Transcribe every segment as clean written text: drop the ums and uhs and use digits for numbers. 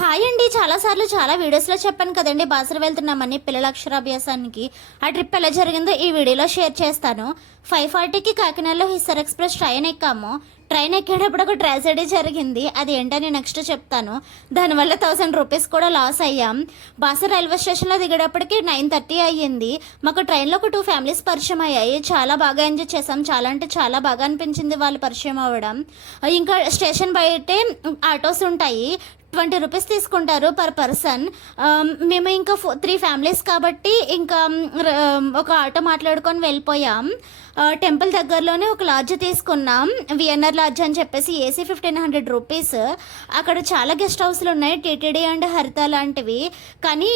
Hi అండి. చాలాసార్లు చాలా వీడియోస్లో చెప్పాను కదండి, బాసర వెళ్తున్నామని పిల్లల అక్షరాభ్యాసానికి. ఆ ట్రిప్ ఎలా జరిగిందో ఈ వీడియోలో షేర్ చేస్తాను. 5:40కి కాకినాడలో హిస్సర్ ఎక్స్ప్రెస్ ట్రైన్ ఎక్కాము. ట్రైన్ ఎక్కేటప్పుడు ఒక ట్రాజడీ జరిగింది. అది ఏంటని నెక్స్ట్ చెప్తాను. దానివల్ల 1000 రూపీస్ కూడా లాస్ అయ్యాం. బాసర రైల్వే స్టేషన్లో దిగేటప్పటికి 9:30 అయ్యింది. మాకు ట్రైన్లో ఒక 2 ఫ్యామిలీస్ పరిచయం అయ్యాయి. చాలా బాగా ఎంజాయ్ చేసాం. చాలా అంటే చాలా బాగా అనిపించింది వాళ్ళు పరిచయం అవ్వడం. ఇంకా స్టేషన్ బయటే ఆటోస్ ఉంటాయి. 20 రూపీస్ తీసుకుంటారు పర్ పర్సన్. మేము ఇంకా 3 ఫ్యామిలీస్ కాబట్టి ఇంకా ఒక ఆటో మాట్లాడుకొని వెళ్ళిపోయాం. టెంపుల్ దగ్గరలోనే ఒక లాడ్జ్ తీసుకున్నాం, విఎన్ఆర్ లాడ్జ్ అని చెప్పేసి. AC 1500 rupees. అక్కడ చాలా గెస్ట్ హౌస్లు ఉన్నాయి, టీటీడీ అండ్ హరిత లాంటివి. కానీ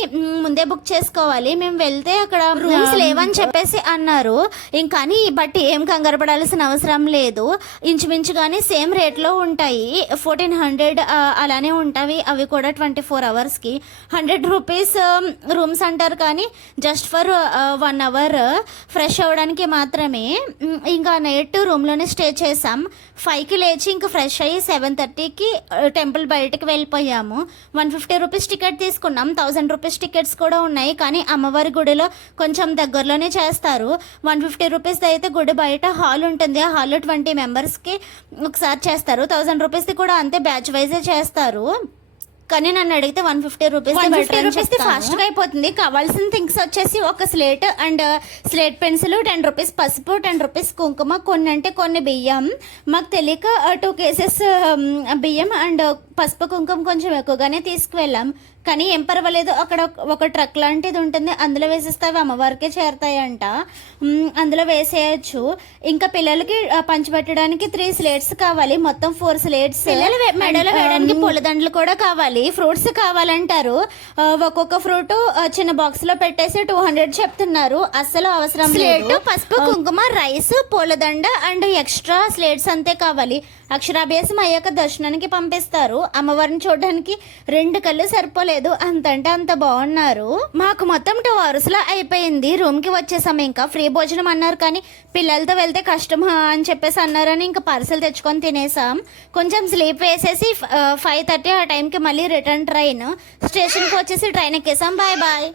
ముందే బుక్ చేసుకోవాలి. మేము వెళ్తే అక్కడ రూమ్స్ లేవని చెప్పేసి అన్నారు. కానీ బట్ ఏం కంగారు పడాల్సిన అవసరం లేదు. ఇంచుమించుగానే సేమ్ రేట్లో ఉంటాయి. 1400 అలానే ఉంటాయి. అవి కూడా 24 అవర్స్కి 100 రూపీస్ రూమ్స్ అంటారు. కానీ జస్ట్ ఫర్ 1 అవర్ ఫ్రెష్ అవ్వడానికి మాత్రమే. ఇంకా నైట్ రూమ్లోనే స్టే చేసాం. 5కి లేచి ఇంకా ఫ్రెష్ అయ్యి 7:30కి టెంపుల్ బయటకు వెళ్ళిపోయాము. 150 రూపీస్ టికెట్ తీసుకున్నాం. 1000 రూపీస్ టికెట్స్ కూడా ఉన్నాయి. కానీ అమ్మవారి గుడిలో కొంచెం దగ్గరలోనే చేస్తారు. 150 రూపీస్ అయితే గుడి బయట హాల్ ఉంటుంది. ఆ హాల్లో 20 మెంబర్స్కి ఒకసారి చేస్తారు. 1000 రూపీస్ది కూడా అంతే, బ్యాచ్ వైజే చేస్తారు. కానీ నన్ను అడిగితే 150 రూపీస్ ఫాస్ట్గా అయిపోతుంది. కావాల్సిన థింగ్స్ వచ్చేసి ఒక slate and slate pencil, 10 rupees పసుపు, 10 రూపీస్ కుంకుమ, కొన్ని బియ్యం. మాకు తెలియక 2 కేసెస్ బియ్యం అండ్ పసుపు కుంకుమ కొంచెం ఎక్కువగానే తీసుకువెళ్ళాం. కానీ ఏం పర్వాలేదు, అక్కడ ఒక ట్రక్ లాంటిది ఉంటుంది, అందులో వేసేస్తే అవి అమ్మవారికే చేరతాయంట. అందులో వేసేయచ్చు. ఇంకా పిల్లలకి పంచిపెట్టడానికి 3 స్లేట్స్ కావాలి, మొత్తం 4 స్లేట్స్. పిల్లలు మెడలో వేయడానికి పూలదండలు కూడా కావాలి. ఫ్రూట్స్ కావాలంటారు. ఒక్కొక్క ఫ్రూట్ చిన్న బాక్స్ లో పెట్టేసి 200 చెప్తున్నారు. అస్సలు అవసరం లేదు. పసుపు కుంకుమ, రైస్, పూలదండ అండ్ ఎక్స్ట్రా స్లేట్స్ అంతే కావాలి. అక్షరాభ్యాసం అయ్యాక దర్శనానికి పంపిస్తారు. అమ్మవారిని చూడడానికి 2 కళ్ళు సరిపోలేదు, అంతంటే అంత బాగున్నారు. మాకు మొత్తం 2 అవర్స్లో అయిపోయింది. రూమ్కి వచ్చేసాము. ఇంకా ఫ్రీ భోజనం అన్నారు, కానీ పిల్లలతో వెళ్తే కష్టం అని చెప్పేసి అన్నారని ఇంకా పార్సల్ తెచ్చుకొని తినేసాం. కొంచెం స్లీప్ వేసేసి 5:30 ఆ టైంకి మళ్ళీ రిటర్న్ ట్రైన్. స్టేషన్కి వచ్చేసి ట్రైన్ ఎక్కేసాం. Bye bye.